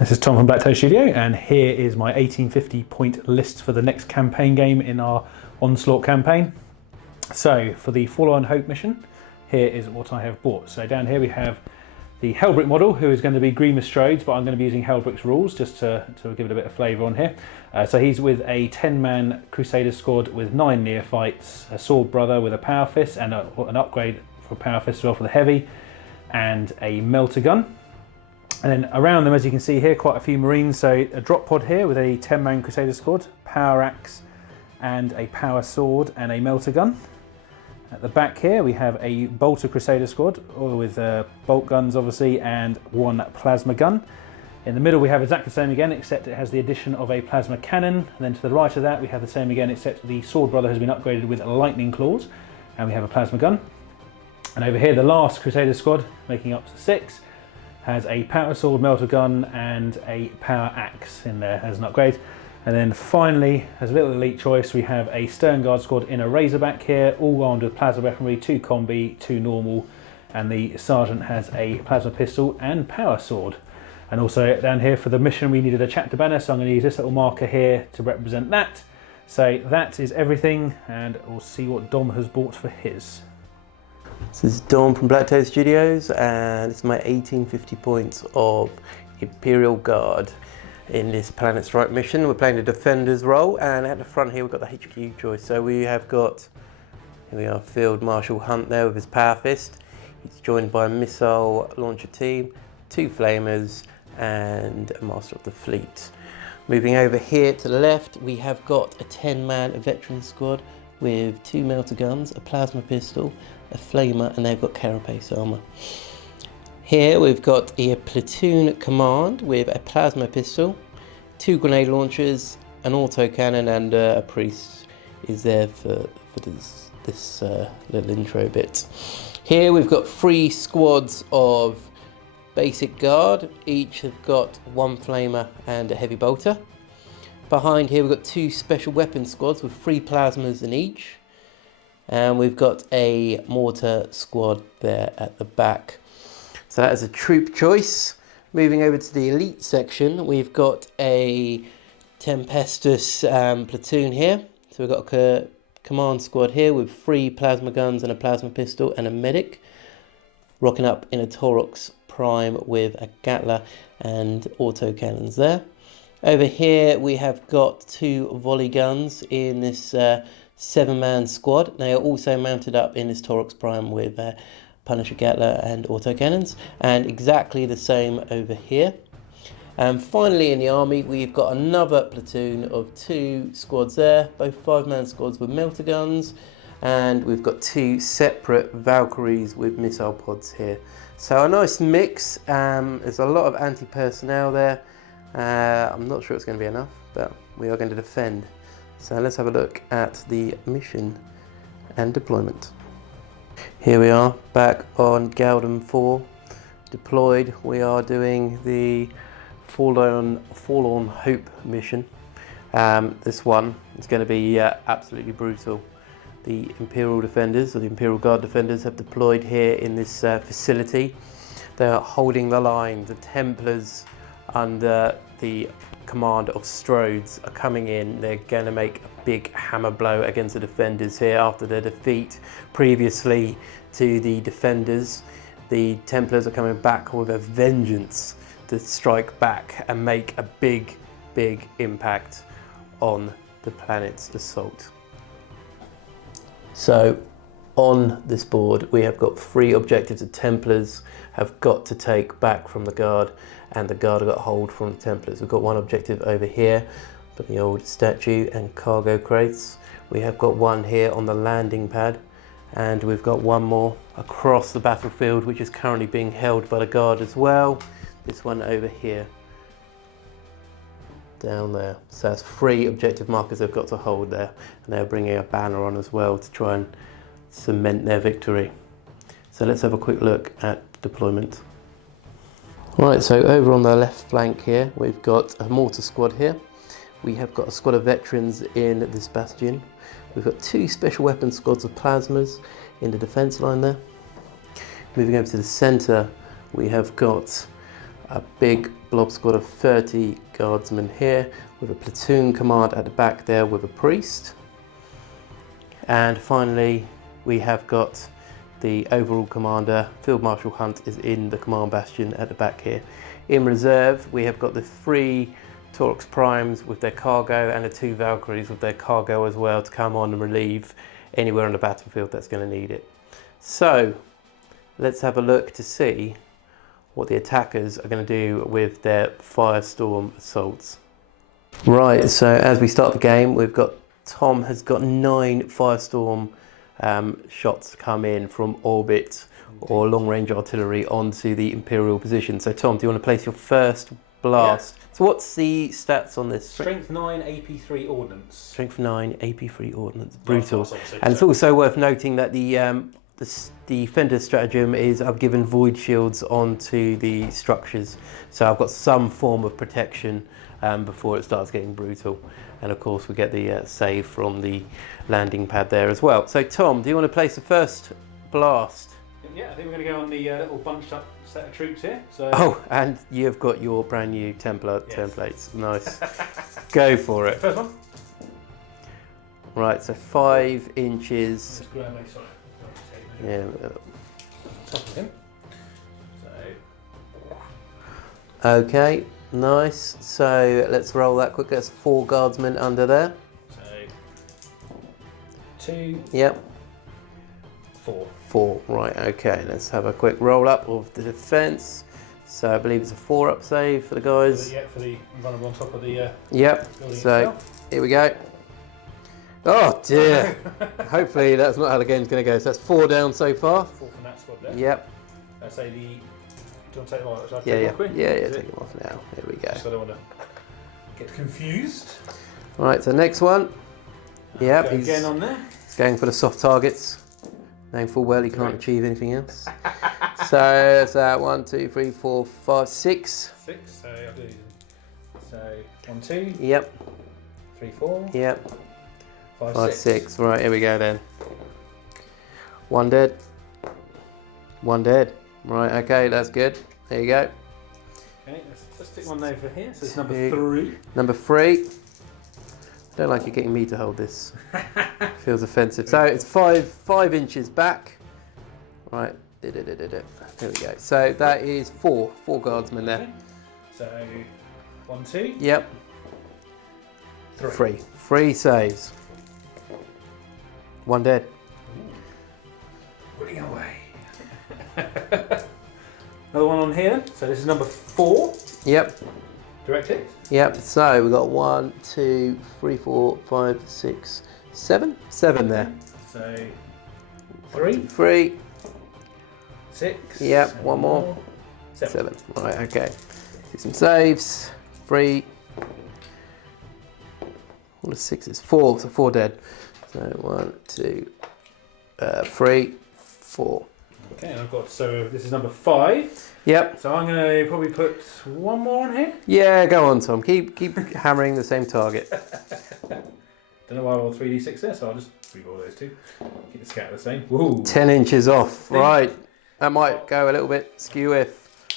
This is Tom from BlackToad Studio, and here is my 1850 point list for the next campaign game in our Onslaught campaign. So for the Forlorn Hope mission, here is what I have bought. So down here we have the Hellbrick model, who is going to be Grima Strodes, but I'm going to be using Hellbrick's rules just to give it a bit of flavour on here. So he's with a 10-man Crusader squad with 9 neophytes, a Sword Brother with a Power Fist, and an upgrade for Power Fist as well for the heavy, and a Melter Gun. And then around them, as you can see here, quite a few Marines. So a drop pod here with a 10-man Crusader squad, Power Axe, and a Power Sword, and a Melter Gun. At the back here, we have a Bolter Crusader squad with bolt guns, obviously, and 1 plasma gun. In the middle, we have exactly the same again, except it has the addition of a plasma cannon. And then to the right of that, we have the same again, except the Sword Brother has been upgraded with lightning claws, and we have a plasma gun. And over here, the last Crusader squad, making up 6, has a Power Sword, Melter Gun, and a Power Axe in there as an upgrade. And then finally, as a little elite choice, we have a Stern Guard squad in a Razorback here, all armed with plasma weaponry, 2 combi, 2 normal, and the Sergeant has a plasma pistol and Power Sword. And also down here for the mission, we needed a chapter banner, so I'm going to use this little marker here to represent that. So that is everything, and we'll see what Dom has bought for his. This is Dom from BlackToad Studios, and it's my 1850 points of Imperial Guard. In this planetstrike mission, we're playing the Defender's role, and at the front here we've got the HQ choice. So we have got, here we are, Field Marshal Hunt there with his Power Fist. He's joined by a missile launcher team, 2 flamers, and a Master of the Fleet. Moving over here to the left, we have got a 10-man veteran squad with 2 melter guns, a plasma pistol, a flamer, and they've got carapace armor. Here we've got a platoon command with a plasma pistol, 2 grenade launchers, an autocannon, and a priest is there for this little intro bit. Here we've got 3 squads of basic guard, each have got 1 flamer and a heavy bolter. Behind here we've got 2 special weapons squads with 3 plasmas in each, and we've got a mortar squad there at the back. So that is a troop choice. Moving over to the elite section, we've got a Tempestuous platoon here. So we've got a command squad here with 3 plasma guns and a plasma pistol and a medic, rocking up in a Taurox Prime with a Gatler and autocannons there. Over here we have got 2 volley guns in this 7-man squad. They are also mounted up in this Taurox Prime with Punisher Gatler and autocannons, and exactly the same over here. And finally in the army we've got another platoon of 2 squads there, both 5-man squads with melter guns, and we've got 2 separate Valkyries with missile pods here. So a nice mix. There's a lot of anti-personnel there. I'm not sure it's going to be enough, but we are going to defend. So let's have a look at the mission and deployment. Here we are back on Galden IV deployed. We are doing the Forlorn Hope mission. This one is going to be absolutely brutal. The Imperial Defenders, or the Imperial Guard Defenders, have deployed here in this facility. They are holding the line. The Templars, under the command of Strodes, are coming in. They're going to make a big hammer blow against the Defenders here after their defeat previously to the Defenders. The Templars are coming back with a vengeance to strike back and make a big impact on the planet's assault. So on this board we have got 3 objectives the Templars have got to take back from the Guard, and the Guard have got hold from the Templars. We've got 1 objective over here, but the old statue and cargo crates. We have got 1 here on the landing pad, and we've got 1 more across the battlefield, which is currently being held by the Guard as well. This one over here, down there. So that's 3 objective markers they've got to hold there, and they're bringing a banner on as well to try and cement their victory. So let's have a quick look at deployment. Right, so over on the left flank here we've got a mortar squad here. We have got a squad of veterans in this bastion. We've got 2 special weapons squads of plasmas in the defence line there. Moving over to the centre, we have got a big blob squad of 30 guardsmen here, with a platoon command at the back there with a priest. And finally, we have got the overall commander, Field Marshal Hunt, is in the command bastion at the back here. In reserve, we have got the 3 Taurox Primes with their cargo and the 2 Valkyries with their cargo as well to come on and relieve anywhere on the battlefield that's going to need it. So let's have a look to see what the attackers are going to do with their Firestorm assaults. Right, so as we start the game, we've got Tom has got 9 Firestorm shots come in from orbit or long-range artillery onto the Imperial position. So Tom, do you want to place your first blast? Yeah. So what's the stats on this? Strength 9 AP3 ordnance. Strength 9 AP3 ordnance. Brutal. And it's also worth noting that the defender's stratagem is I've given void shields onto the structures, so I've got some form of protection before it starts getting brutal. And of course we get the save from the landing pad there as well. So Tom, do you want to place the first blast? Yeah, I think we're going to go on the little bunched up set of troops here. So. Oh, and you've got your brand new Templar templates. Nice. Go for it. First one. Right, so 5 inches. Yeah. Top of him. So. Okay, nice. So let's roll that quick. That's 4 guardsmen under there. So 2. Yep. 4. 4. Right. Okay. Let's have a quick roll up of the defence. So I believe it's a 4-up save for the guys. For the vulnerable on top of the. Yep. So itself. Here we go. Oh dear. Hopefully that's not how the game's going to go. So that's 4 down so far. 4 from that squad there. Yep. I say the. Do you want to take them off? Shall I Yeah, take yeah. them off? Yeah, take them off now. Here we go. So I don't want to get confused. Right, so next one. Yep, he's again on there. Going for the soft targets. Knowing full well he can't achieve anything else. So that's 1, 2, 3, 4, 5, 6. 6. So I'll do. So 1, 2. Yep. 3, 4. Yep. 5, 6. Right, here we go then. 1 dead. 1 dead. Right, okay, that's good. There you go. Okay, let's stick one over here. So it's number 3. Number 3. I don't like you getting me to hold this. Feels offensive. So it's 5 inches back. Right. There we go. So that is 4 guardsmen there. Okay. So 1, 2. Yep. 3. 3 saves. 1 dead. Running away. Another one on here. So this is number 4. Yep. Direct hit. Yep. So we've got 1, 2, 3, 4, 5, 6, 7. 7 there. So 3. 3. 6. Yep. 1 more. 7. Right. Okay. Do some saves. 3. What is 6? It's 4. So 4 dead. So 1, 2, 3, 4. Okay, and I've got, so this is number 5. Yep. So I'm going to probably put 1 more on here. Yeah, go on, Tom. Keep hammering the same target. Don't know why I rolled 3d6 there, so I'll just re-roll those 2. Keep the scatter the same. Whoa. 10 inches off. Right. That might go a little bit skew if.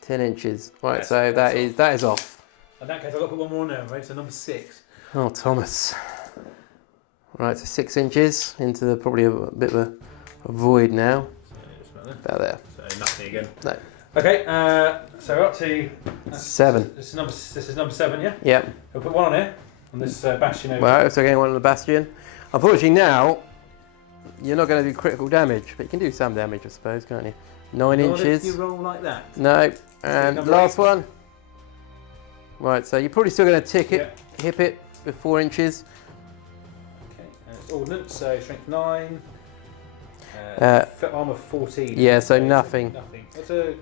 10 inches. Right, yes, so that is off. In that case, I've got to put 1 more on there, right? So number 6. Oh, Thomas. Right, so 6 inches into probably a bit of a void now. So about there. So nothing again. No. Okay, so we're up to 7. This is number 7, yeah? Yep. We'll put 1 on here on this bastion over. Well, so getting 1 on the bastion. Unfortunately now, you're not going to do critical damage, but you can do some damage, I suppose, can't you? 9 inches. If you roll like that. No. And last 8. One. Right, so you're probably still going to tick it, hip it with 4 inches. Okay, and it's ordnance, so strength 9. Armour 14. Yeah, so nothing. Nothing.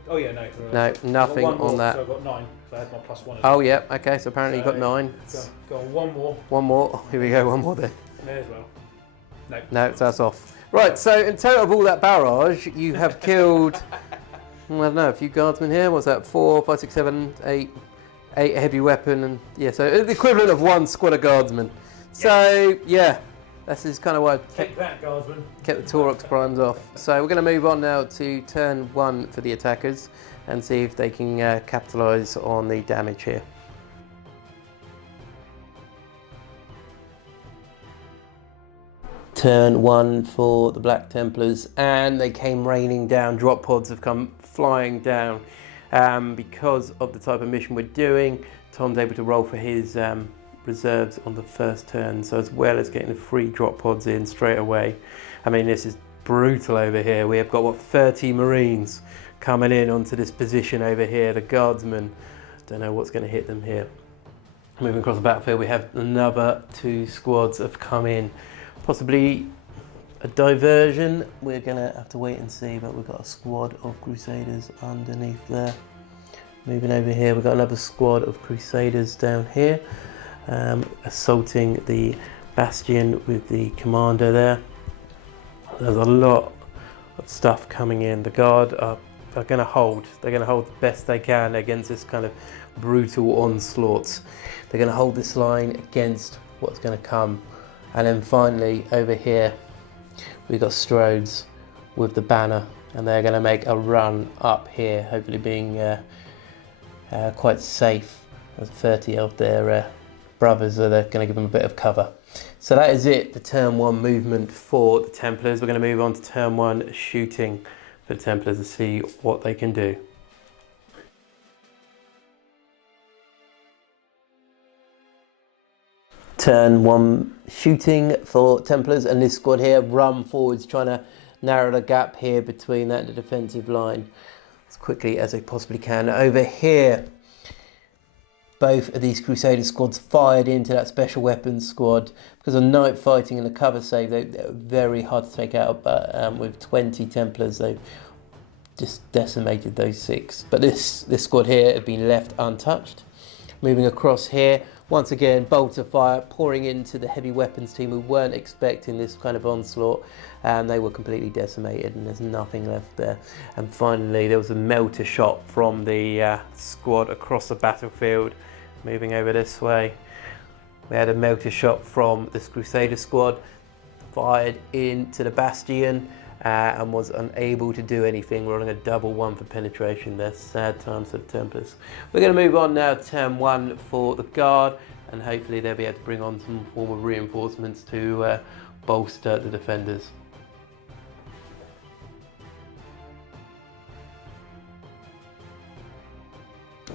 Oh yeah, no. No, nothing on that. So I've got 9, so I had my +1. Oh yeah, okay, so apparently you got 9. Go on, 1 more. 1 more. Oh, here we go, 1 more then. May as well. No. No, so that's off. Right, so in total of all that barrage, you have killed, I don't know, a few guardsmen here. What's that? 4, 5, 6, 7, 8 heavy weapon, and yeah, so the equivalent of 1 squad of guardsmen. So yeah, this is kind of why I kept the Taurox Primes off. So we're going to move on now to turn 1 for the attackers. and see if they can capitalise on the damage here. Turn 1 for the Black Templars, and they came raining down. Drop pods have come flying down. Because of the type of mission we're doing, Tom's able to roll for his reserves on the first turn, so as well as getting the free drop pods in straight away. I mean, this is brutal over here. We have got, what, 30 Marines coming in onto this position over here. The Guardsmen, don't know what's going to hit them here. Moving across the battlefield, we have another 2 squads have come in. Possibly a diversion. We're gonna have to wait and see, but we've got a squad of Crusaders underneath there. Moving over here, we've got another squad of Crusaders down here, assaulting the bastion with the commander there. There's a lot of stuff coming in. The Guard are gonna hold. They're gonna hold the best they can against this kind of brutal onslaughts. They're gonna hold this line against what's gonna come. And then finally, over here, we've got Strodes with the banner, and they're going to make a run up here, hopefully being quite safe. There's 30 of their brothers, so they're going to give them a bit of cover. So that is it, the turn 1 movement for the Templars. We're going to move on to turn 1 shooting for the Templars to see what they can do. Turn 1 shooting for Templars, and this squad here run forwards, trying to narrow the gap here between that and the defensive line as quickly as they possibly can. Over here, both of these Crusader squads fired into that special weapons squad. Because of night fighting and the cover save, they're very hard to take out, but with 20 Templars, they've just decimated those 6. But this squad here have been left untouched. Moving across here, once again, bolts of fire pouring into the heavy weapons team who weren't expecting this kind of onslaught, and they were completely decimated and there's nothing left there. And finally, there was a melter shot from the squad across the battlefield. Moving over this way, we had a melter shot from this Crusader squad, fired into the bastion, and was unable to do anything, rolling a double 1 for penetration. They're sad times for the Templars. We're going to move on now to turn 1 for the Guard, and hopefully they'll be able to bring on some form of reinforcements to bolster the defenders.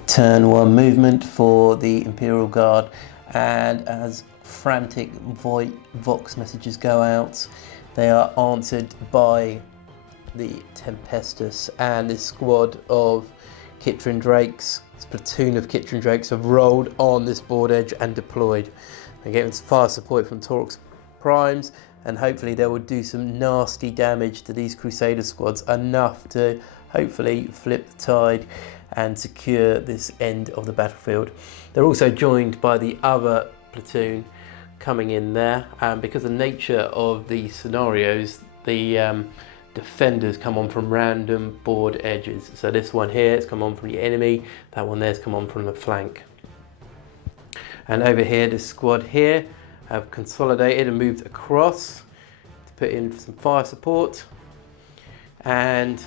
Turn 1 movement for the Imperial Guard, and as frantic Vox messages go out, they are answered by the Tempestus, and this squad of Kitrin Drakes, this platoon of Kitrin Drakes have rolled on this board edge and deployed. They're getting fire support from Torx Primes, and hopefully they will do some nasty damage to these Crusader squads, enough to hopefully flip the tide and secure this end of the battlefield. They're also joined by the other platoon coming in there, and because of the nature of the scenarios, the defenders come on from random board edges. So this one here has come on from the enemy, that one there's come on from the flank. And over here, this squad here have consolidated and moved across to put in some fire support. And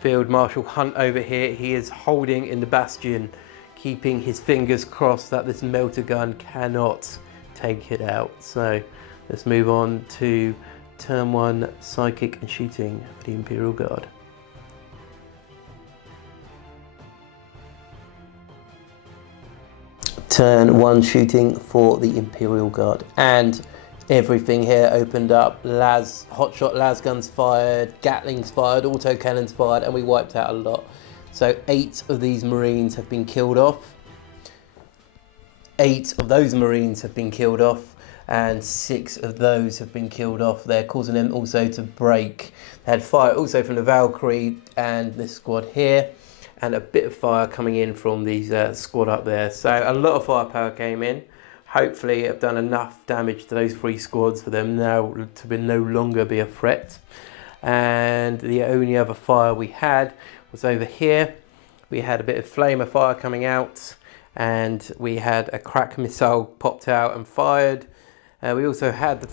Field Marshal Hunt over here, he is holding in the bastion, keeping his fingers crossed that this melter gun cannot take it out. So let's move on to turn 1 psychic and shooting for the Imperial Guard. Turn 1 shooting for the Imperial Guard, and everything here opened up. Hotshot las guns fired, Gatlings fired, autocannons fired, and we wiped out a lot. So 8 of these Marines have been killed off. 8 of those Marines have been killed off, and 6 of those have been killed off. They're causing them also to break. They had fire also from the Valkyrie and this squad here, and a bit of fire coming in from these squad up there. So a lot of firepower came in. Hopefully have done enough damage to those 3 squads for them now to no longer be a threat. And the only other fire we had was over here. We had a bit of flame of fire coming out, and we had a crack missile popped out and fired. We also had the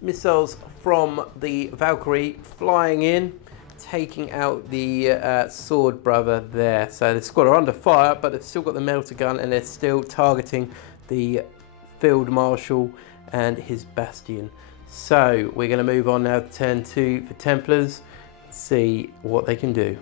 missiles from the Valkyrie flying in taking out the sword brother there. So the squad are under fire, but they've still got the melter gun and they're still targeting the field marshal and his bastion. So we're going to move on now to turn 2 for Templars, see what they can do.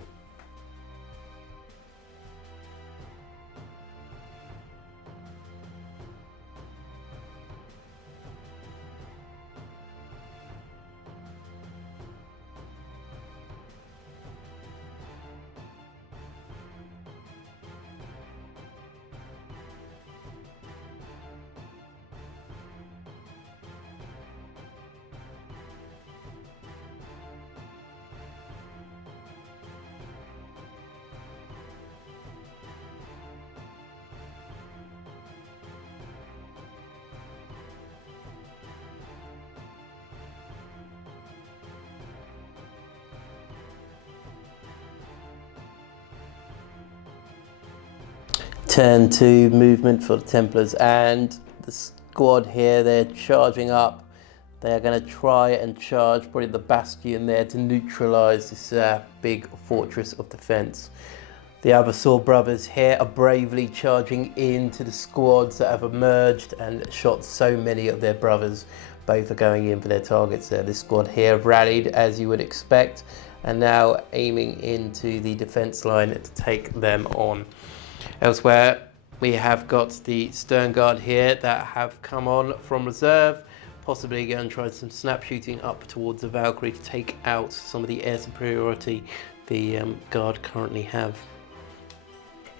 Turn 2 movement for the Templars, and the squad here, they're charging up. They're going to try and charge probably the bastion there to neutralise this big fortress of defence. The other sword brothers here are bravely charging into the squads that have emerged and shot so many of their brothers. Both are going in for their targets there. This squad here have rallied as you would expect and now aiming into the defence line to take them on. Elsewhere, we have got the Stern Guard here that have come on from reserve, possibly going to try some snap shooting up towards the Valkyrie to take out some of the air superiority the Guard currently have.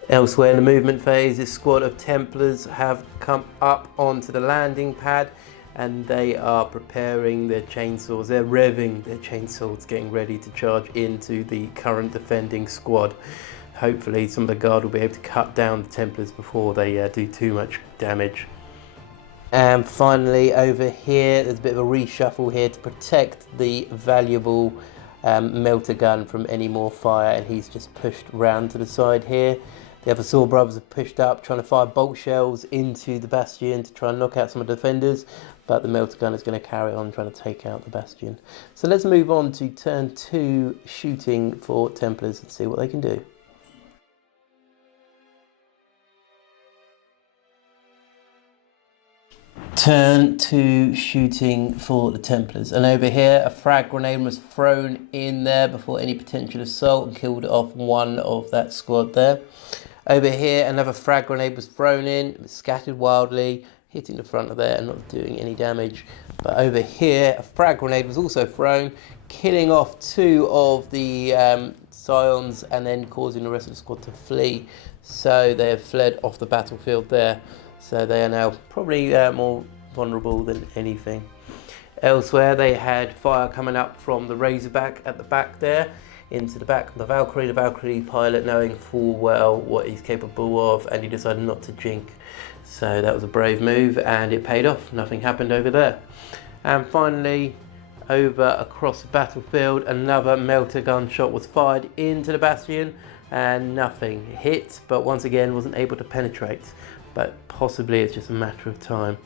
Elsewhere in the movement phase, this squad of Templars have come up onto the landing pad and they are preparing their chainsaws. They're revving their chainsaws, getting ready to charge into the current defending squad. Hopefully some of the Guard will be able to cut down the Templars before they do too much damage. And finally over here, there's a bit of a reshuffle here to protect the valuable melter gun from any more fire, and he's just pushed round to the side here. The other sword brothers have pushed up, trying to fire bolt shells into the bastion to try and knock out some of the defenders, but the melter gun is going to carry on trying to take out the bastion. So let's move on to turn 2 shooting for Templars and see what they can do. Turn 2 shooting for the Templars, and over here a frag grenade was thrown in there before any potential assault and killed off one of that squad there. Over here another frag grenade was thrown in, it was scattered wildly, hitting the front of there and not doing any damage. But over here a frag grenade was also thrown, killing off 2 of the scions and then causing the rest of the squad to flee. So they have fled off the battlefield there. So they are now probably more vulnerable than anything. Elsewhere, they had fire coming up from the Razorback at the back there, into the back of the Valkyrie. The Valkyrie pilot knowing full well what he's capable of, and he decided not to jink. So that was a brave move, and it paid off. Nothing happened over there. And finally, over across the battlefield, another melter gun shot was fired into the bastion, and nothing hit, but once again wasn't able to penetrate. But possibly it's just a matter of time.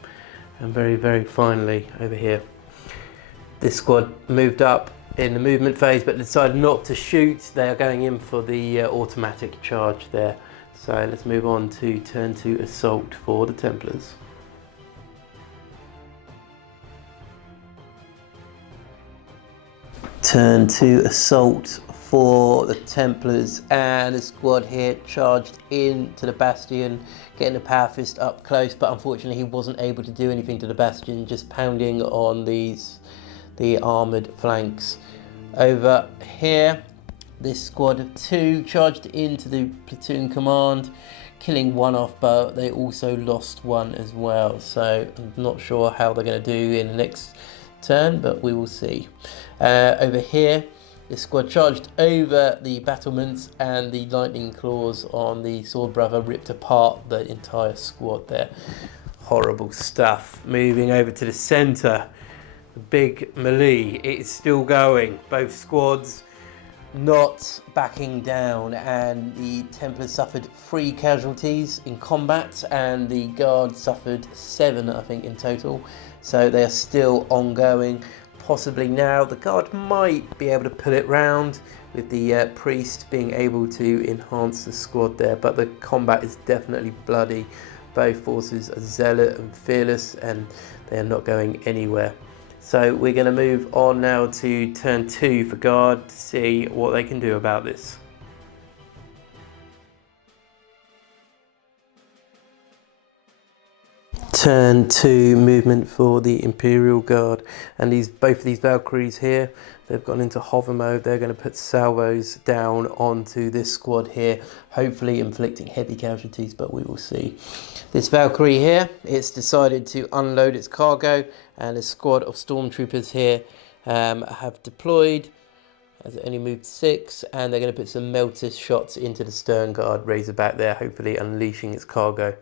And very, very finally over here, this squad moved up in the movement phase but decided not to shoot. They are going in for the automatic charge there. So let's move on to turn 2 assault for the Templars. Turn 2 assault for the Templars, and the squad here charged into the bastion, getting the power fist up close, but unfortunately he wasn't able to do anything to the bastion, just pounding on the armoured flanks. Over here, this squad of 2 charged into the platoon command, killing 1 off, but they also lost 1 as well. So I'm not sure how they're going to do in the next turn, but we will see. Over here, the squad charged over the battlements, and the lightning claws on the sword brother ripped apart the entire squad there. Horrible stuff. Moving over to the centre, the big melee, it is still going. Both squads not backing down, and the Templars suffered 3 casualties in combat, and the Guard suffered 7, I think, in total. So they are still ongoing. Possibly now the guard might be able to pull it round with the priest being able to enhance the squad there, but the combat is definitely bloody. Both forces are zealot and fearless, and they are not going anywhere. So we're going to move on now to turn 2 for guard to see what they can do about this. Turn 2 movement for the Imperial Guard, and both of these Valkyries here, they've gone into hover mode. They're going to put salvos down onto this squad here, hopefully inflicting heavy casualties, but we will see. This Valkyrie here, it's decided to unload its cargo, and a squad of stormtroopers here have deployed. As it only moved 6, and they're going to put some melter shots into the stern guard Razorback there, hopefully unleashing its cargo.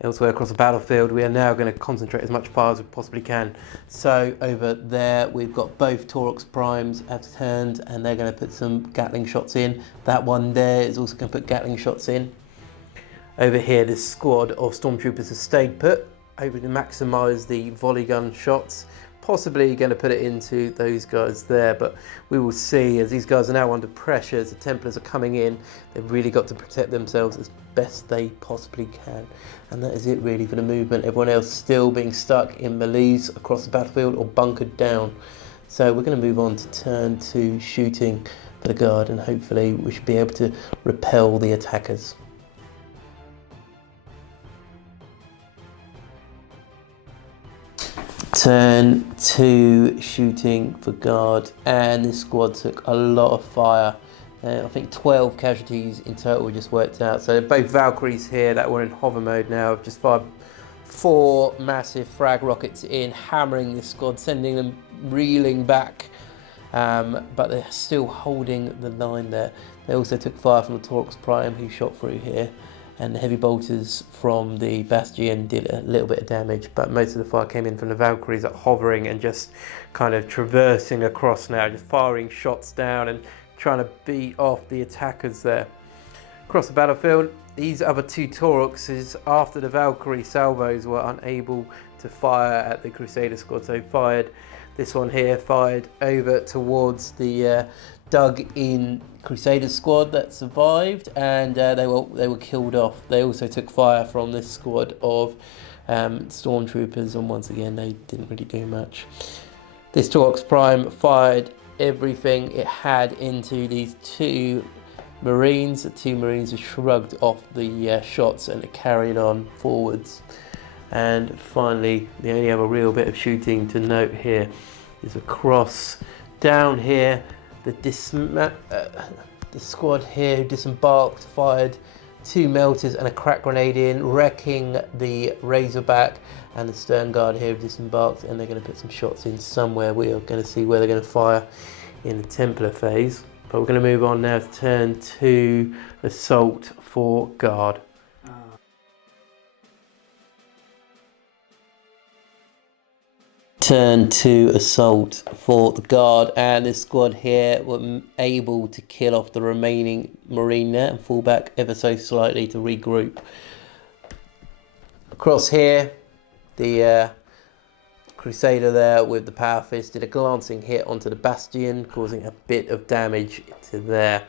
Elsewhere across the battlefield, we are now going to concentrate as much fire as we possibly can. So over there, we've got both Taurox Primes have turned, and they're going to put some Gatling shots in. That one there is also going to put Gatling shots in. Over here, this squad of stormtroopers has stayed put, hoping to maximise the volley gun shots. Possibly going to put it into those guys there, but we will see. As these guys are now under pressure, as the Templars are coming in, they've really got to protect themselves as best they possibly can. And that is it really for the movement. Everyone else still being stuck in melees across the battlefield or bunkered down. So we're going to move on to turn 2 shooting for the guard, and hopefully we should be able to repel the attackers. Turn 2 shooting for guard, and this squad took a lot of fire. I think 12 casualties in total we just worked out. So both Valkyries here that were in hover mode now have just fired 4 massive frag rockets in, hammering this squad, sending them reeling back. But they're still holding the line there. They also took fire from the Taurox Prime, who shot through here. And the heavy bolters from the Bastion did a little bit of damage, but most of the fire came in from the Valkyries that are hovering and just kind of traversing across now, just firing shots down and trying to beat off the attackers there. Across the battlefield, these other 2 Tauroxes, after the Valkyrie salvos were unable to fire at the Crusader squad, so fired. This one here fired over towards the dug-in Crusader squad that survived, and they were killed off. They also took fire from this squad of stormtroopers, and once again they didn't really do much. This Taurox Prime fired everything it had into these 2 Marines. The 2 Marines were shrugged off the shots, and it carried on forwards. And finally, the only other real bit of shooting to note here is across down here. The squad here who disembarked fired 2 melters and a crack grenade in, wrecking the Razorback, and the stern guard here have disembarked, and they're going to put some shots in somewhere. We are going to see where they're going to fire in the Templar phase. But we're going to move on now to turn 2 assault for guard. Turn 2 assault for the guard, and this squad here were able to kill off the remaining Marine there and fall back ever so slightly to regroup. Across here, the Crusader there with the Power Fist did a glancing hit onto the Bastion, causing a bit of damage to there.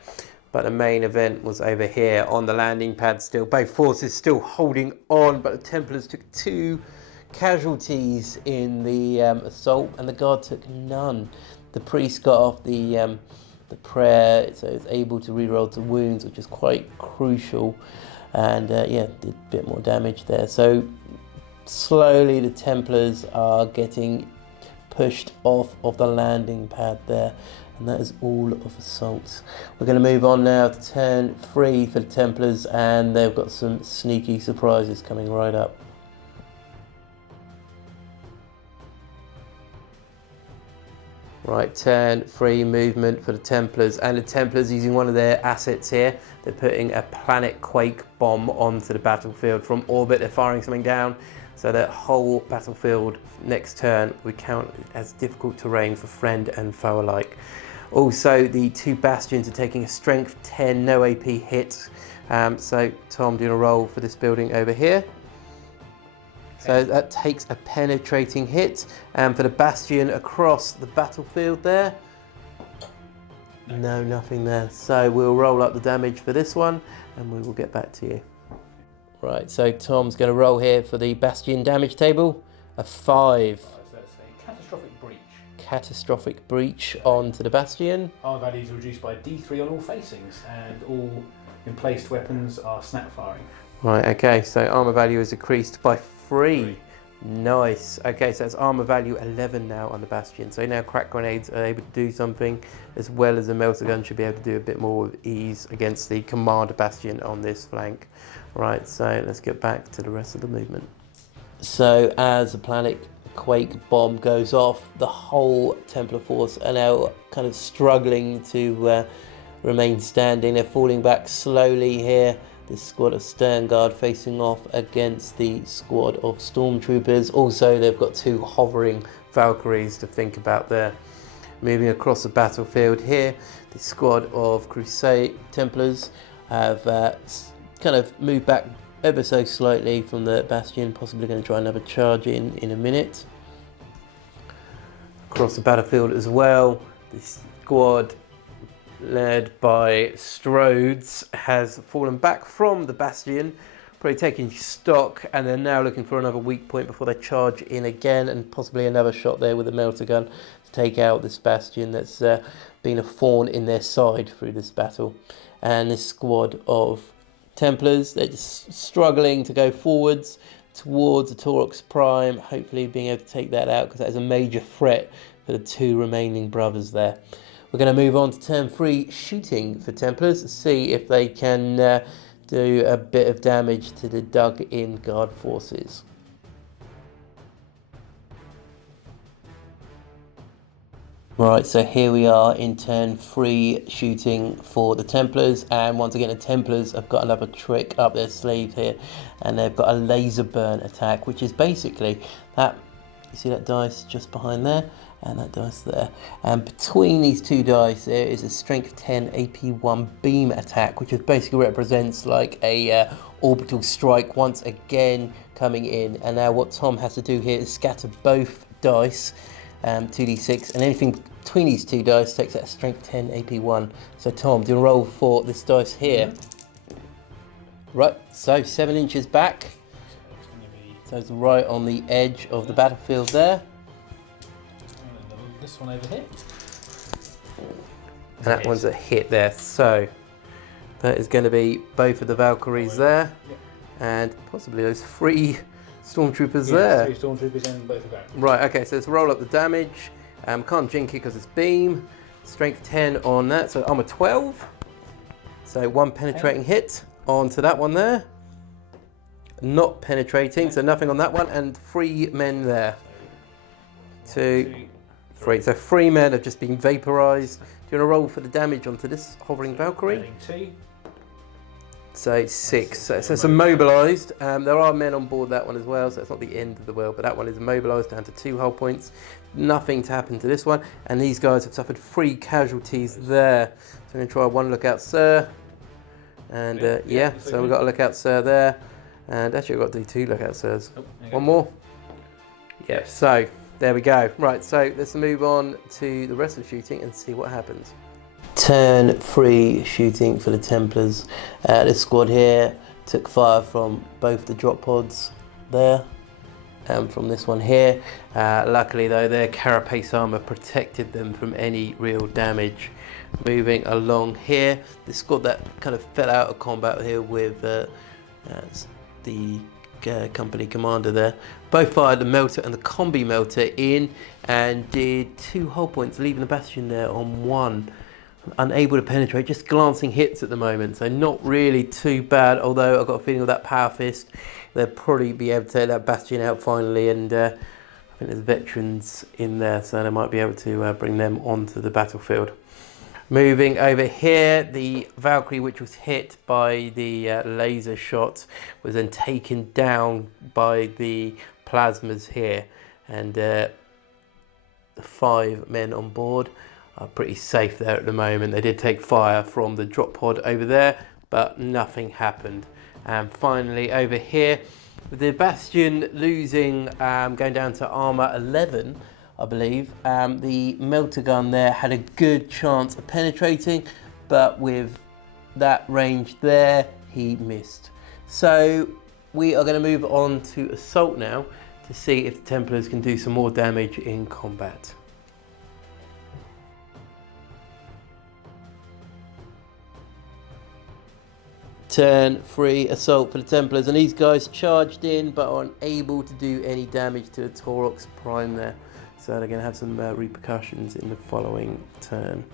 But the main event was over here on the landing pad still. Both forces still holding on, but the Templars took 2 casualties in the assault, and the guard took none. The priest got off the prayer, so it's able to reroll to wounds, which is quite crucial, and yeah, did a bit more damage there. So slowly the Templars are getting pushed off of the landing pad there, and that is all of assaults. We're going to move on now to turn 3 for the Templars, and they've got some sneaky surprises coming right up. Right, turn 3 movement for the Templars, and the Templars using one of their assets here. They're putting a planet quake bomb onto the battlefield from orbit. They're firing something down, so that whole battlefield next turn we count as difficult terrain for friend and foe alike. Also, the 2 Bastions are taking a strength 10 no AP hit. So Tom doing a roll for this building over here. So that takes a penetrating hit. And for the Bastion across the battlefield there, no, nothing there. So we'll roll up the damage for this one and we will get back to you. Right, so Tom's going to roll here for the Bastion damage table. A 5. So that's a catastrophic breach. Catastrophic breach onto the Bastion. Armor values are reduced by D3 on all facings, and all emplaced weapons are snap firing. Right, okay, so armor value is increased by 3. Nice. Okay, so it's armor value 11 now on the Bastion. So now crack grenades are able to do something, as well as the melter gun should be able to do a bit more with ease against the commander Bastion on this flank. Right, so let's get back to the rest of the movement. So as the planet quake bomb goes off, the whole Templar force are now kind of struggling to remain standing. They're falling back slowly here. This squad of Stern Guard facing off against the squad of Stormtroopers. Also, they've got 2 hovering Valkyries to think about there. Moving across the battlefield here, the squad of Crusade Templars have kind of moved back ever so slightly from the Bastion, possibly going to try another charge in a minute. Across the battlefield as well, the squad led by Strodes has fallen back from the Bastion, probably taking stock, and they're now looking for another weak point before they charge in again, and possibly another shot there with a melter gun to take out this Bastion that's been a thorn in their side through this battle. And this squad of Templars, they're just struggling to go forwards towards the Taurox Prime, hopefully being able to take that out, because that is a major threat for the 2 remaining brothers there. We're going to move on to turn 3 shooting for Templars to see if they can do a bit of damage to the dug in guard forces. Right, so here we are in turn 3 shooting for the Templars, and once again the Templars have got another trick up their sleeve here, and they've got a laser burn attack, which is basically that, you see that dice just behind there, and that dice there, and between these 2 dice there is a strength 10 AP1 beam attack, which basically represents like a orbital strike once again coming in. And now what Tom has to do here is scatter both dice, 2d6, and anything between these 2 dice takes that strength 10 AP1. So Tom, do you roll for this dice here? Right, so 7 inches back, so it's right on the edge of the battlefield there. This one over here. And that one's a hit there, so that is going to be both of the Valkyries there, and possibly those 3 Stormtroopers there. 3 Stormtroopers and both of them. Right, okay, so let's roll up the damage. Can't jink it because it's beam. Strength 10 on that, so armor 12. So 1 penetrating hit onto that one there. Not penetrating, so nothing on that one, and 3 men there. 2, 3. So 3 men have just been vaporized. Do you want to roll for the damage onto this hovering Valkyrie? 2. So 6. So it's immobilized. There are men on board that one as well, so it's not the end of the world, but that one is immobilized down to 2 hull points. Nothing to happen to this one, and these guys have suffered 3 casualties there. So I'm going to try 1 lookout sir, and so we've got a lookout sir there, and actually we've got to do 2 lookout sirs. Oh, 1 more. Yeah, so there we go. Right, so let's move on to the rest of the shooting and see what happens. Turn 3 shooting for the Templars. This squad here took fire from both the drop pods there and from this one here. Luckily though, their carapace armor protected them from any real damage. Moving along here, the squad that kind of fell out of combat here with the company commander there, both fired the melter and the combi melter in and did 2 hull points, leaving the Bastion there on 1. Unable to penetrate, just glancing hits at the moment, so not really too bad, although I've got a feeling with that power fist they'll probably be able to take that Bastion out finally, and I think there's veterans in there, so they might be able to bring them onto the battlefield. Moving over here, the Valkyrie, which was hit by the laser shot, was then taken down by the plasmas here, and the 5 men on board are pretty safe there at the moment. They did take fire from the drop pod over there, but nothing happened. And finally over here, With the Bastion losing, going down to armor 11, I believe, the melter gun there had a good chance of penetrating, but with that range there, he missed. So we are going to move on to assault now to see if the Templars can do some more damage in combat. Turn 3 assault for the Templars, and these guys charged in but are unable to do any damage to the Taurox Prime there. So they're going to have some repercussions in the following turn.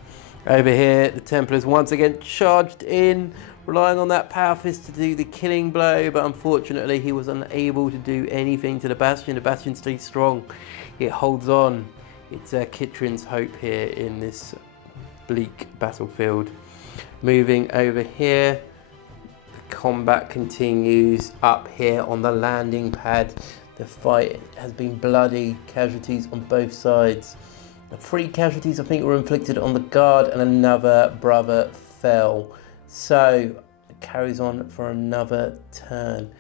Over here, the Templars once again charged in, relying on that Power Fist to do the killing blow, but unfortunately he was unable to do anything to the Bastion. The Bastion stays strong. It holds on. It's Kitrin's hope here in this bleak battlefield. Moving over here, combat continues up here on the landing pad. The fight has been bloody, casualties on both sides. The 3 casualties I think were inflicted on the guard, and another brother fell. So it carries on for another turn.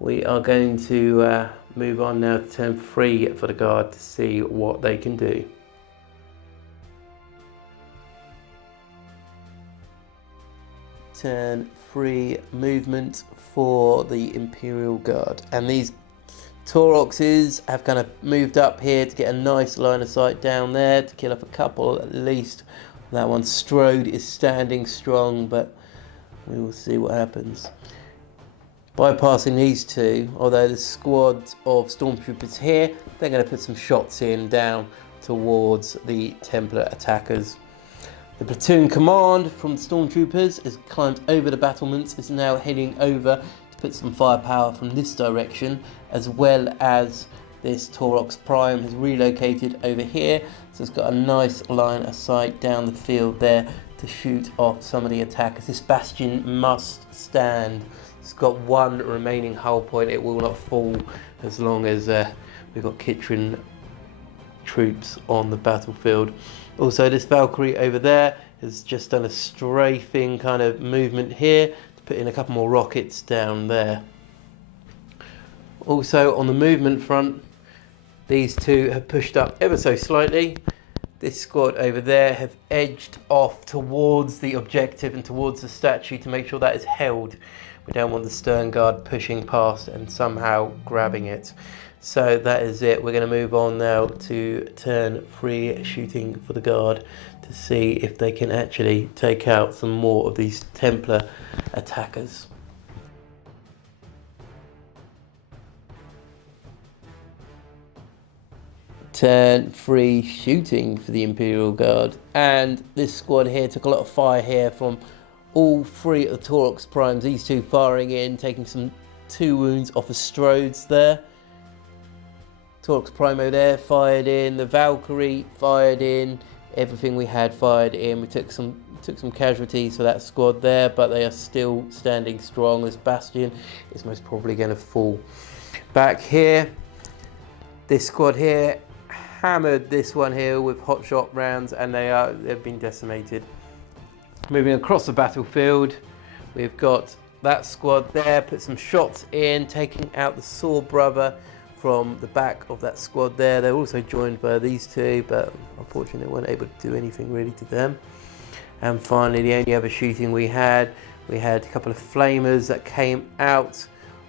We are going to move on now to turn 3 for the guard to see what they can do. Turn 3 movement for the Imperial Guard, and these Tauroxes have kind of moved up here to get a nice line of sight down there to kill off a couple at least. That one, Strode, is standing strong, but we will see what happens. Bypassing these two, although the squad of Stormtroopers here, they're going to put some shots in down towards the Templar attackers. The platoon command from the Stormtroopers has climbed over the battlements, is now heading over to put some firepower from this direction, as well as this Taurox Prime has relocated over here, so it's got a nice line of sight down the field there to shoot off some of the attackers. This Bastion must stand. It's got 1 remaining hull point. It will not fall as long as we've got Kitrin troops on the battlefield. Also, this Valkyrie over there has just done a strafing kind of movement here to put in a couple more rockets down there. Also on the movement front, these two have pushed up ever so slightly. This squad over there have edged off towards the objective and towards the statue to make sure that is held. We don't want the stern guard pushing past and somehow grabbing it. So that is it. We're going to move on now to turn 3 shooting for the guard to see if they can actually take out some more of these Templar attackers. Turn 3 shooting for the Imperial Guard, and this squad here took a lot of fire here from all 3 of the Taurox Primes. These two firing in, taking some 2 wounds off of Strodes there. Taurox Prime over there fired in, the Valkyrie fired in, everything we had fired in. We took some casualties for that squad there, but they are still standing strong. This Bastion is most probably going to fall. Back here, this squad here hammered this one here with hot shot rounds, and they've been decimated. Moving across the battlefield, we've got that squad there, put some shots in, taking out the Saw brother from the back of that squad there. They're also joined by these two, but unfortunately they weren't able to do anything really to them. And finally, the only other shooting we had a couple of flamers that came out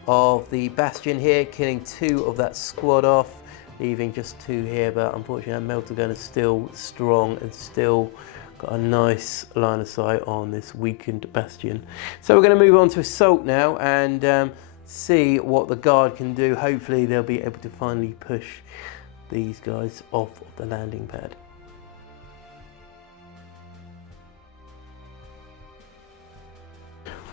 of the Bastion here, killing 2 of that squad off, leaving just 2 here, but unfortunately our melter gun is still strong and still got a nice line of sight on this weakened Bastion. So we're going to move on to assault now and see what the guard can do. Hopefully they'll be able to finally push these guys off of the landing pad.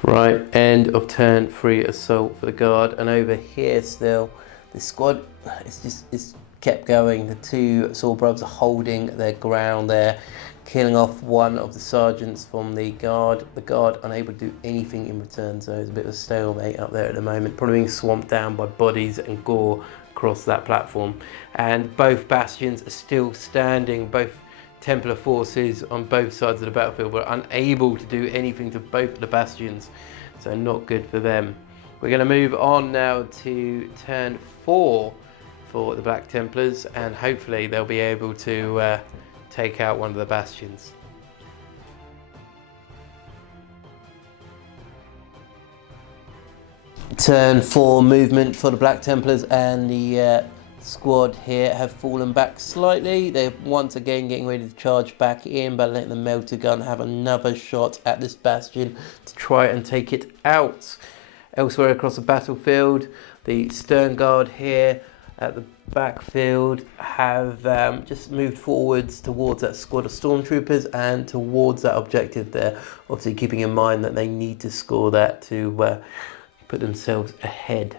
Right, end of turn 3 assault for the guard, and over here still the squad is kept going. The 2 Saw brothers are holding their ground there, killing off 1 of the sergeants from the guard. The guard unable to do anything in return, so there's a bit of a stalemate up there at the moment, probably being swamped down by bodies and gore across that platform. And both bastions are still standing. Both Templar forces on both sides of the battlefield were unable to do anything to both of the bastions, so not good for them. We're going to move on now to turn 4 for the Black Templars, and hopefully they'll be able to take out one of the bastions. Turn 4 movement for the Black Templars, and the squad here have fallen back slightly. They're once again getting ready to charge back in by letting the melter gun have another shot at this bastion to try and take it out. Elsewhere across the battlefield, the Stern Guard here at the backfield have just moved forwards towards that squad of stormtroopers and towards that objective there, obviously keeping in mind that they need to score that to put themselves ahead.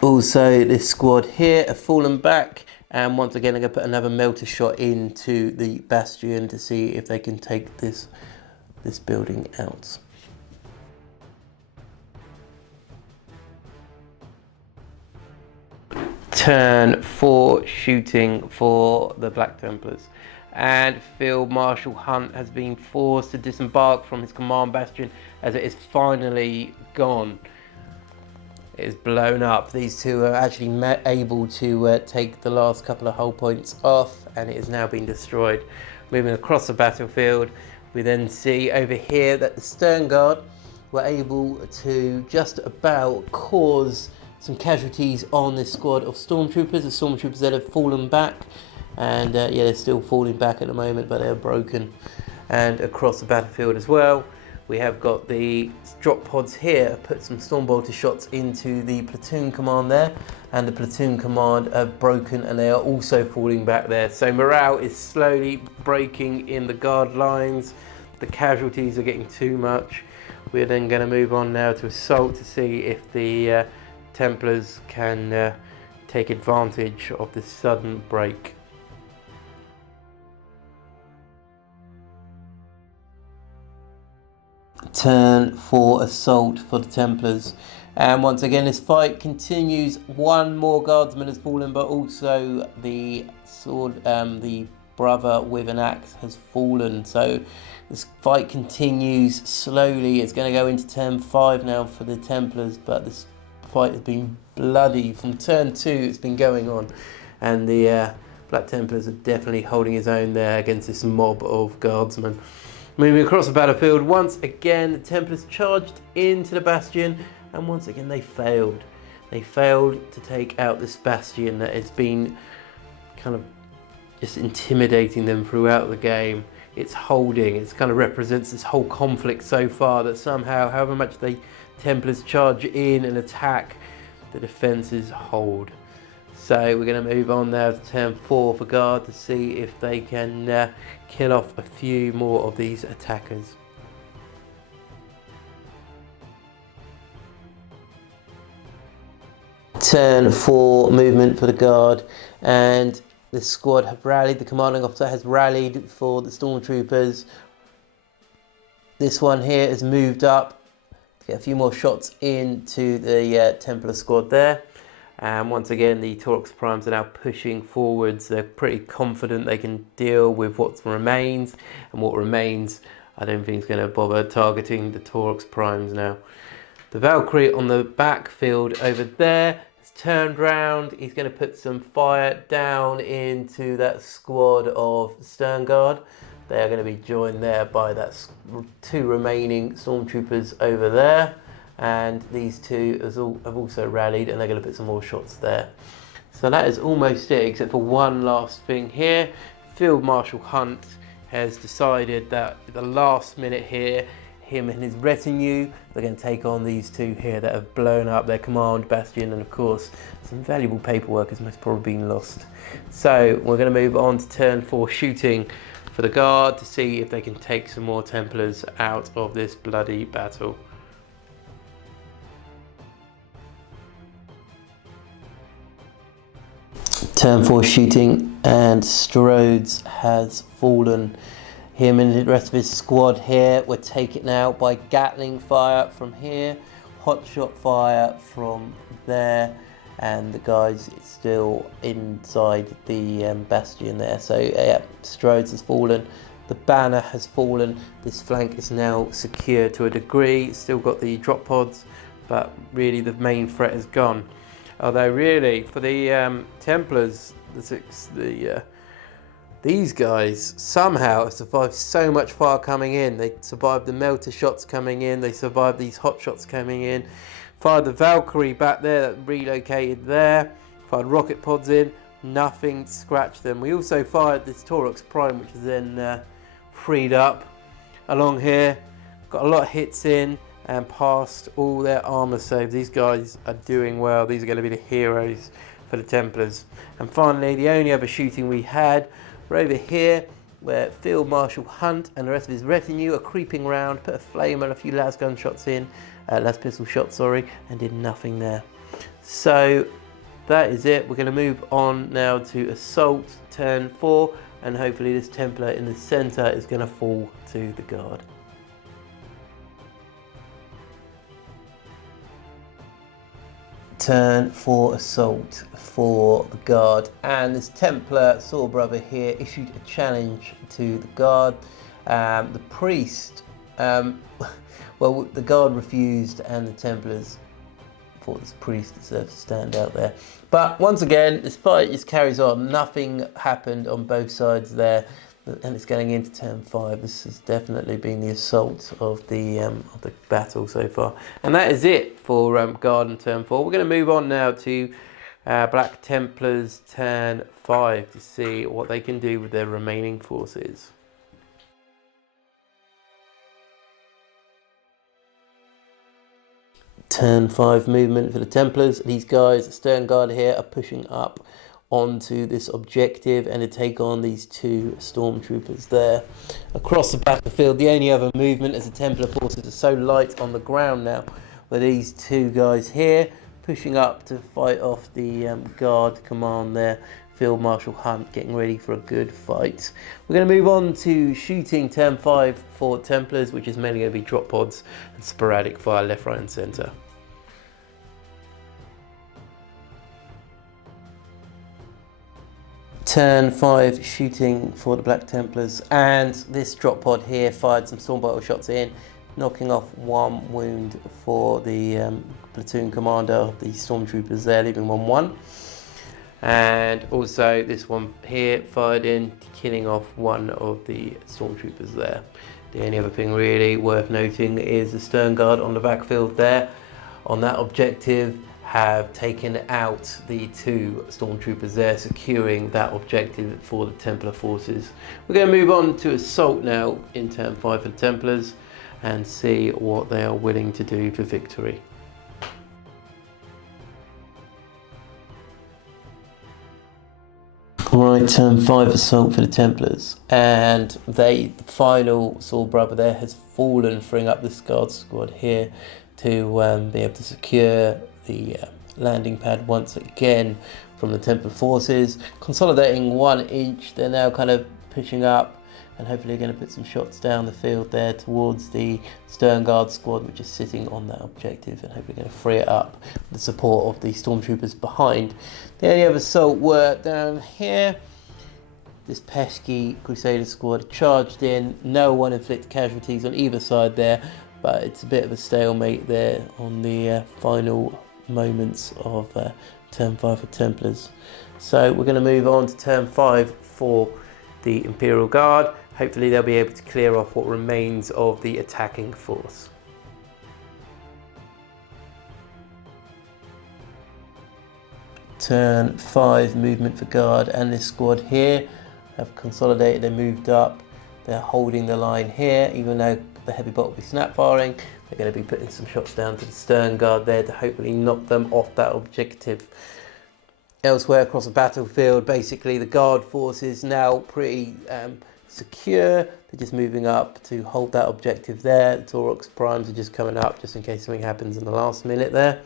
Also, this squad here have fallen back, and once again I'm going to put another melter shot into the bastion to see if they can take this building out. Turn 4 shooting for the Black Templars, and Field Marshal Hunt has been forced to disembark from his command bastion as it is finally gone. It is blown up. These two are actually able to take the last couple of hull points off, and it has now been destroyed. Moving across the battlefield, we then see over here that the Stern Guard were able to just about cause some casualties on this squad of stormtroopers. The stormtroopers that have fallen back, and yeah, they're still falling back at the moment, but they're broken. And across the battlefield as well, we have got the drop pods here, put some Stormbolter shots into the platoon command there, and the platoon command have broken and they are also falling back there. So morale is slowly breaking in the guard lines. The casualties are getting too much. We're then going to move on now to assault to see if the Templars can take advantage of this sudden break. Turn 4 assault for the Templars, and once again this fight continues. One more guardsman has fallen, but also the sword, the brother with an axe has fallen. So this fight continues slowly. It's going to go into turn 5 now for the Templars, but this fight has been bloody from turn 2. It's been going on, and the Black Templars are definitely holding his own there against this mob of guardsmen. Moving across the battlefield, once again the Templars charged into the bastion, and once again they failed. They failed to take out this bastion that has been kind of just intimidating them throughout the game. It's holding, it kind of represents this whole conflict so far, that somehow, however much the Templars charge in and attack, the defences hold. So we're going to move on now to turn 4 for guard to see if they can kill off a few more of these attackers. Turn 4 movement for the guard, and the squad have rallied. The commanding officer has rallied for the stormtroopers. This one here has moved up to get a few more shots into the Templar squad there. And once again, the Torx Primes are now pushing forwards. They're pretty confident they can deal with what remains. And what remains, I don't think is going to bother targeting the Torx Primes now. The Valkyrie on the backfield over there has turned round. He's going to put some fire down into that squad of Stern Guard. They are going to be joined there by that 2 remaining stormtroopers over there. And these 2 have also rallied, and they're going to put some more shots there. So that is almost it, except for one last thing here. Field Marshal Hunt has decided that at the last minute here, him and his retinue, they're going to take on these 2 here that have blown up their command bastion, and of course some valuable paperwork has most probably been lost. So we're going to move on to turn 4 shooting for the guard to see if they can take some more Templars out of this bloody battle. Turn 4 shooting, and Strodes has fallen. Him and the rest of his squad here were taken out by Gatling fire from here, hotshot fire from there, and the guys still inside the bastion there. So yeah, Strodes has fallen. The banner has fallen. This flank is now secure to a degree. Still got the drop pods, but really the main threat is gone. Although really, for the Templars, these guys somehow have survived so much fire coming in. They survived the melter shots coming in. They survived these hot shots coming in. Fired the Valkyrie back there that relocated there. Fired rocket pods in. Nothing scratched them. We also fired this Taurox Prime, which is then freed up along here. Got a lot of hits in and passed all their armor saves. These guys are doing well. These are going to be the heroes for the Templars. And finally, the only other shooting we had were over here, where Field Marshal Hunt and the rest of his retinue are creeping around, put a flame and a few las gun shots in, las pistol shots, sorry, and did nothing there. So that is it. We're going to move on now to Assault turn 4, and hopefully this Templar in the center is going to fall to the Guard. Turn 4 Assault for the Guard, and this Templar Saw Brother here issued a challenge to the Guard. The Priest, well, the Guard refused, and the Templars thought this Priest deserved to stand out there. But once again, this fight just carries on. Nothing happened on both sides there, and it's going into turn 5. This has definitely been the assault of the battle so far. And that is it for Guard and turn 4. We're going to move on now to Black Templars turn 5 to see what they can do with their remaining forces. Turn 5 movement for the Templars. These guys, the Stern Guard here, are pushing up onto this objective and to take on these 2 stormtroopers there across the battlefield. The only other movement, as the Templar forces are so light on the ground now, were these 2 guys here pushing up to fight off the Guard command there. Field Marshal Hunt getting ready for a good fight. We're going to move on to shooting turn 5 for Templars, which is mainly going to be drop pods and sporadic fire left, right and centre. Turn 5 shooting for the Black Templars, and this drop pod here fired some storm bottle shots in, knocking off 1 wound for the platoon commander of the stormtroopers there, leaving 1-1. And also this one here fired in, killing off 1 of the stormtroopers there. The only other thing really worth noting is the Stern Guard on the backfield there on that objective have taken out the 2 stormtroopers there, securing that objective for the Templar forces. We're going to move on to assault now in turn 5 for the Templars and see what they are willing to do for victory. Right, turn 5 assault for the Templars, and the final Saw Brother there has fallen, freeing up this Guard squad here to be able to secure the landing pad once again from the Templar forces. Consolidating 1 inch, they're now kind of pushing up and hopefully going to put some shots down the field there towards the Stern Guard squad, which is sitting on that objective, and hopefully going to free it up with the support of the stormtroopers behind. The only other assault were down here. This pesky Crusader squad charged in. No one inflicted casualties on either side there, but it's a bit of a stalemate there on the final moments of turn 5 for Templars. So we're going to move on to turn 5 for the Imperial Guard. Hopefully they'll be able to clear off what remains of the attacking force. Turn 5 movement for Guard, and this squad here have consolidated, they moved up, they're holding the line here, even though the heavy bot will be snap firing. They're going to be putting some shots down to the Stern Guard there to hopefully knock them off that objective. Elsewhere across the battlefield, basically the Guard forces now pretty secure. They're just moving up to hold that objective there. The Taurox Primes are just coming up just in case something happens in the last minute there.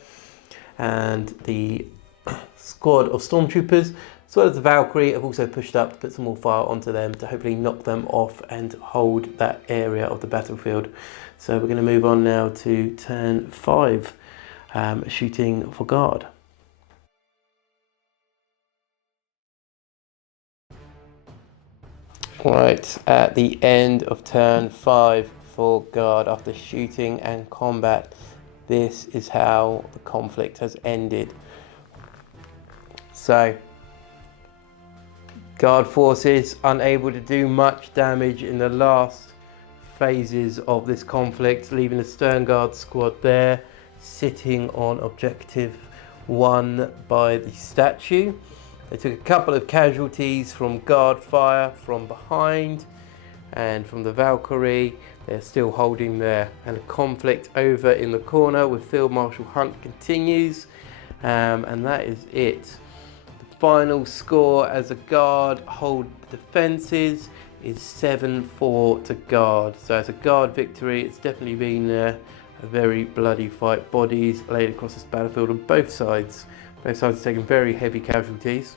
And the squad of stormtroopers, as well as the Valkyrie, have also pushed up to put some more fire onto them to hopefully knock them off and hold that area of the battlefield. So we're going to move on now to turn 5, shooting for Guard. Right, at the end of turn 5 for guard, after shooting and combat, this is how the conflict has ended. So, guard forces unable to do much damage in the last phases of this conflict, leaving the Stern Guard squad there, sitting on objective 1 by the statue. They took a couple of casualties from guard fire from behind and from the Valkyrie. They're still holding there, and the conflict over in the corner with Field Marshal Hunt continues, and that is it. The final score as a guard hold defences is 7-4 to guard. So as a guard victory, it's definitely been a very bloody fight. Bodies laid across this battlefield on both sides. Both sides taking very heavy casualties.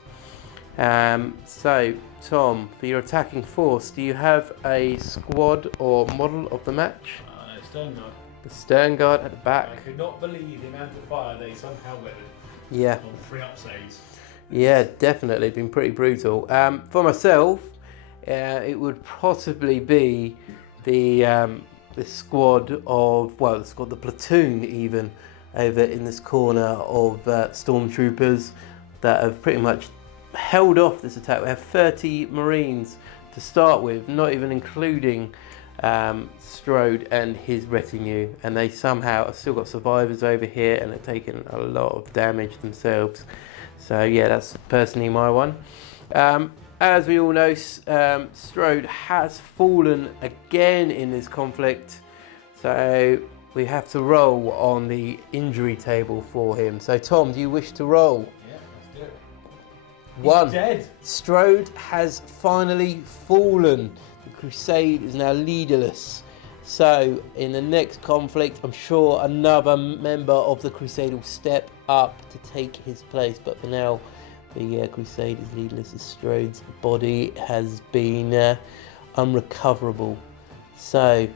So, Tom, for your attacking force, do you have a squad or model of the match? No, Stern Guard. The Stern Guard at the back. I could not believe the amount of fire they somehow weathered. Yeah. On 3 up saves. Yeah, definitely been pretty brutal. For myself, it would possibly be the squad of, well, the platoon even, over in this corner of stormtroopers that have pretty much held off this attack. We have 30 Marines to start with, not even including Strode and his retinue, and they somehow have still got survivors over here and have taken a lot of damage themselves. So yeah, that's personally my one. As we all know, Strode has fallen again in this conflict, so we have to roll on the injury table for him. So Tom, do you wish to roll? Yeah, let's do it. 1. He's dead. Strode has finally fallen. The Crusade is now leaderless. So in the next conflict, I'm sure another member of the Crusade will step up to take his place. But for now, the Crusade is leaderless as Strode's body has been unrecoverable. So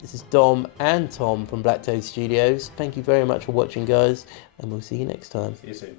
this is Dom and Tom from BlackToad Studios. Thank you very much for watching, guys, and we'll see you next time. See you soon.